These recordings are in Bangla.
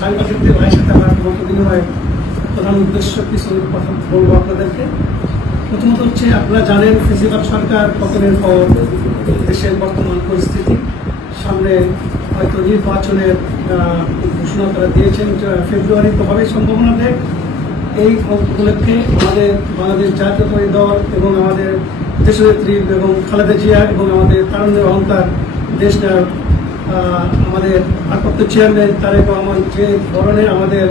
সাংবাদিকদের ভাইয়ের সাথে আমার মত বিনিময়ের প্রধান উদ্দেশ্য কিছু কথা বলব আপনাদেরকে? প্রথমত হচ্ছে, আপনারা জানেন ফেসিবাদ সরকার পতনের পর দেশের বর্তমান পরিস্থিতি। সামনে হয়তো নির্বাচনের ঘোষণা তারা দিয়েছেন, যা ফেব্রুয়ারিতে হবে সম্ভাবনা দেয় এই উপলক্ষে আমাদের বাংলাদেশ জাতীয়তাবাদী দল এবং আমাদের দেশনেত্রী এবং খালেদা জিয়া এবং আমাদের তারুণ্যের অহংকার দেশ আমাদের ভারপ্রাপ্ত চেয়ারম্যান তারেক রহমান যে ধরনের আমাদের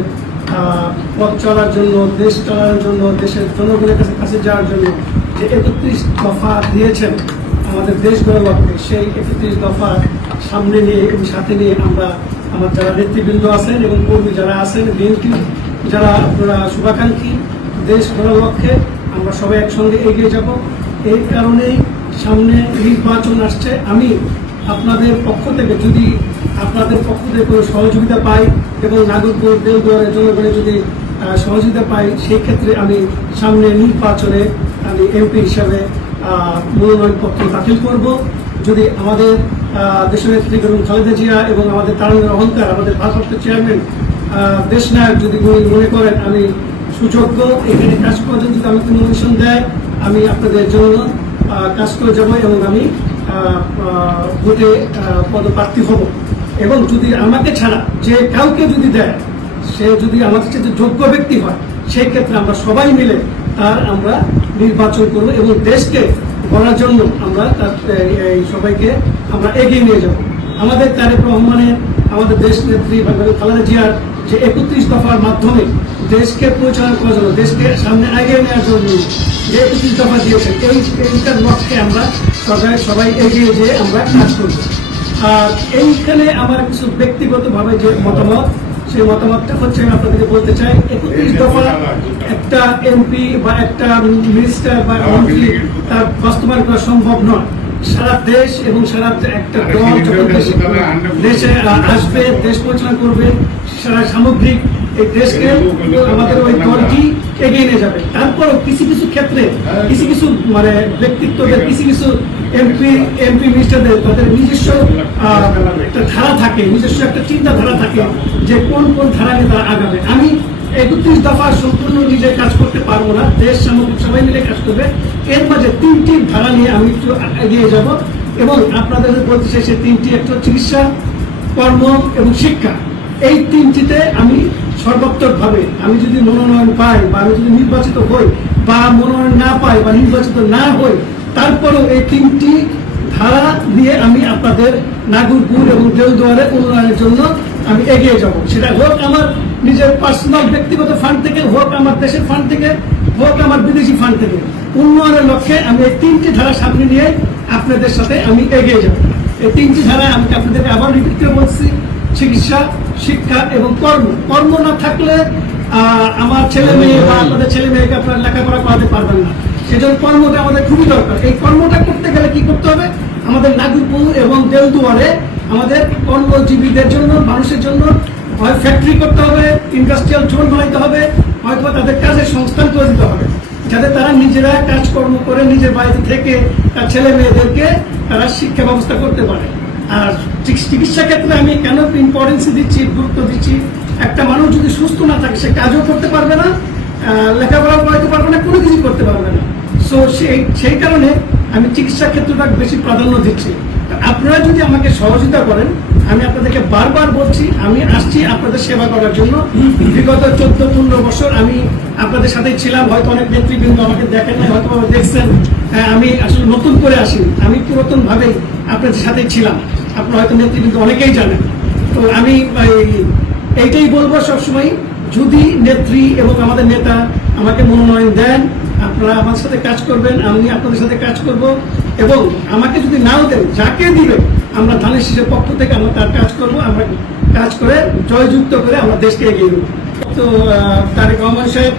পথ চলার জন্য, দেশ চলার জন্য, দেশের জনগণের কাছে কাছে যাওয়ার জন্য যে একত্রিশ দফা দিয়েছেন আমাদের দেশ গড়ার সেই একত্রিশ দফা সামনে নিয়ে এবং সাথে নিয়ে আমরা আমার যারা নেতৃবৃন্দ আছেন এবং কর্মী যারা আছেন, বিএনপি যারা আপনারা শুভাকাঙ্ক্ষী দেশ গড়ার লক্ষ্যে আমরা সবাই একসঙ্গে এগিয়ে যাব। এই কারণেই সামনে নির্বাচন আসছে। আমি আপনাদের পক্ষ থেকে যদি আপনাদের পক্ষ থেকে কোনো সহযোগিতা পাই এবং নাগরিকপুর দেলদুয়ারের জনগণের যদি সহযোগিতা পাই, সেই ক্ষেত্রে আমি সামনে নির্বাচনে আমি এমপি হিসাবে মনোনয়নপত্র দাখিল করব। যদি আমাদের দেশনেত্রী বেগম খালেদা জিয়া এবং আমাদের তারুণের অহংকার, আমাদের ভারপ্রাপ্ত চেয়ারম্যান দেশ নায়ক যদি মনে করেন আমি সুযোগ্য, এখানে কাজ করার জন্য যদি আমাকে নমিনেশন দেয়, আমি আপনাদের জন্য কাজ করে যাব এবং আমি ভোটে পদপ্রার্থী হব। এবং যদি আমাকে ছাড়া যে কাউকে যদি দেয়, সে যদি আমাদের চেয়ে যোগ্য ব্যক্তি হয় সেই ক্ষেত্রে আমরা সবাই মিলে তার আমরা নির্বাচন করব এবং দেশকে গড়ার জন্য আমরা তার এই- সবাইকে আমরা এগিয়ে নিয়ে যাব। আমাদের তারেক রহমানের, আমাদের দেশ নেত্রী খালেদা জিয়ার যে একত্রিশ দফার মাধ্যমে দেশকে পরিচালনা করার জন্য, দেশকে সামনে এগিয়ে নেওয়ার জন্য যে একত্রিশ দফা দিয়েছেন এই এইটার লক্ষ্যে আমরা সবাই সবাই এগিয়ে যেয়ে আমরা কাজ করব। আর এইখানে আমার কিছু ব্যক্তিগতভাবে যে মতামত, সেই মতামতটা হচ্ছে আমি আপনাদেরকে বলতে চাই, একত্রিশ দফা একটা এমপি বা একটা মিনিস্টার বা মন্ত্রী তার বাস্তবায়ন করা সম্ভব নয়। সারা দেশ এবং সারা একটা দল যখন দেশে আসবে দেশ পরিচালনা করবে সারা সামগ্রিক এই দেশকে আমাদের ওই দলটি এগিয়ে নিয়ে যাবে। তারপরও কিছু কিছু ক্ষেত্রে কিছু কিছু মানে ব্যক্তিত্বদের কিছু কিছু এমপি এমপি মিনিস্টারদের তাদের নিজস্ব একটা ধারা থাকে নিজস্ব একটা চিন্তাধারা থাকে যে কোন কোন ধারা নিয়ে তারা আগাবে। আমি একত্রিশ দফা সম্পূর্ণ নিজে কাজ করতে পারব না। দেশ সামগ্রিক সবাই মিলে কাজ করবে। এর মাঝে তিনটি ধারা নিয়ে আমি একটু এগিয়ে যাব এবং আপনাদের বলতে চাই সে তিনটি, একটা চিকিৎসা, কর্ম এবং শিক্ষা। এই তিনটিতে আমি সর্বাত্মকভাবে আমি যদি মনোনয়ন পাই বা আমি যদি নির্বাচিত হই বা মনোনয়ন না পাই বা নির্বাচিত না হই, তারপরেও এই তিনটি ধারা দিয়ে আমি আপনাদের নাগরপুর এবং দেলদুয়ারে উন্নয়নের জন্য আমি এগিয়ে যাব। সেটা হোক আমার নিজের পার্সোনাল ব্যক্তিগত ফান্ড থেকে, হোক আমার দেশের ফান্ড থেকে, হোক আমার বিদেশি ফান্ড থেকে। উন্নয়নের লক্ষ্যে আমি এই তিনটি ধারা সামনে নিয়ে আপনাদের সাথে আমি এগিয়ে যাব। এই তিনটি ধারা আমি আপনাদেরকে আবার রিপিট করে বলছি, চিকিৎসা, শিক্ষা এবং কর্ম। কর্ম না থাকলে আমার ছেলে মেয়ে বা আপনাদের ছেলে মেয়েকে আপনারা লেখাপড়া করাতে পারবেন না। সেজন্য কর্মটা আমাদের খুবই দরকার। এই কর্মটা করতে গেলে কি করতে হবে? আমাদের নাগরপুর এবং দেলদুয়ারে আমাদের কর্মজীবীদের জন্য, মানুষের জন্য হয় ফ্যাক্টরি করতে হবে ইন্ডাস্ট্রিয়াল জোন বানাইতে হবে হয়তো তাদের কাজের সংস্থান করে দিতে হবে। যাতে তারা নিজেরা কাজকর্ম করে নিজের বাড়িতে থেকে তার ছেলে মেয়েদেরকে তারা শিক্ষা ব্যবস্থা করতে পারে। আর চিকিৎসা ক্ষেত্রে আমি কেন ইম্পর্টেন্স দিচ্ছি, গুরুত্ব দিচ্ছি? একটা মানুষ যদি সুস্থ না থাকে, সে কাজও করতে পারবে না লেখাপড়াও করাতে পারবে না, কোনো কিছু করতে পারবে না। সো সেই সেই কারণে আমি চিকিৎসা ক্ষেত্রটা বেশি প্রাধান্য দিচ্ছি। আপনারা যদি আমাকে সহযোগিতা করেন আমি আপনাদেরকে বারবার বলছি আমি আসছি আপনাদের সেবা করার জন্য। বিগত চোদ্দ পনেরো বছর আমি আপনাদের সাথে ছিলাম হয়তো অনেক নেতৃবৃন্দ আমাকে দেখেন নাই হয়তো দেখছেন। হ্যাঁ, আমি আসলে নতুন করে আসি। আমি পুরাতন ভাবেই আপনাদের সাথে ছিলাম। আপনারা হয়তো নেতৃবৃন্দ অনেকেই জানেন। তো আমি এইটাই বলব সবসময় যদি নেত্রী এবং আমাদের নেতা আমাকে মনোনয়ন দেন আপনারা আমার সাথে কাজ করবেন, আমি আপনাদের সাথে কাজ করব এবং আমাকে যদি নাও দেন, যাকে দিবেন আমরা ধানের শীষের পক্ষ থেকে আমরা তার কাজ করব, আমরা কাজ করে জয়যুক্ত করে আমরা দেশকে এগিয়ে দেবো তো তারেক রহমান সাহেব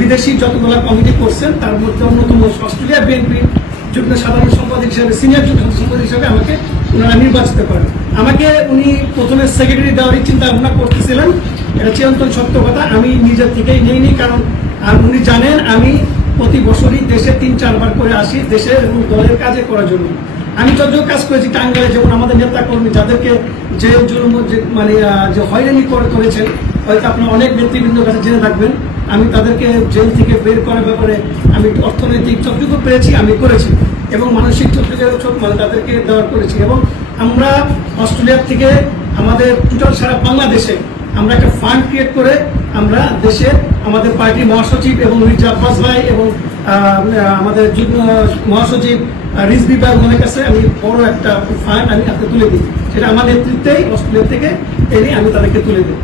বিদেশি যতগুলো কমিটি করছেন, তার মধ্যে অন্যতম অস্ট্রেলিয়া বিএনপি যুগ্ম সাধারণ সম্পাদক হিসেবে, সিনিয়র যুগ্ম সম্পাদক হিসেবে আমাকে ওনারা নির্বাচিত করেন। আমাকে উনি প্রথমে সেক্রেটারি দেওয়ারই চিন্তা ভাবনা করতেছিলেন, এটা চিরন্তন সত্য কথা, আমি নিজের থেকেই নেইনি, কারণ আর উনি জানেন আমি প্রতি বছরই দেশে তিন, চারবার করে আসি দেশের এবং দলের কাজে করার জন্য। আমি যতটুকু কাজ করেছি টাঙ্গাইলে, যেমন আমাদের নেতা কর্মী যাদেরকে জেল জুলুম, যে- মানে যে হয়রানি করে করেছেন, হয়তো আপনার অনেক ব্যক্তিবৃন্দ কাছে জেনে থাকবেন। আমি তাদেরকে জেল থেকে বের করার ব্যাপারে আমি অর্থনৈতিক যতটুকু পেরেছি, আমি করেছি এবং মানসিক যতটুকু ছোট মানে তাদেরকে দেওয়া করেছি। এবং আমরা অস্ট্রেলিয়ার থেকে আমাদের টোটাল সারা বাংলাদেশে আমরা একটা ফান্ড ক্রিয়েট করে আমরা দেশে আমাদের পার্টির মহাসচিব এবং মির্জা আব্বাস ভাই এবং আমাদের যুগ্ম মহাসচিব রিজবি ভাই ওনাদের কাছে আমি বড় একটা ফান্ড আমি হাতে তুলে দিই। সেটা আমার নেতৃত্বেই অস্ট্রেলিয়া থেকে এনে আমি তাদেরকে তুলে দিই।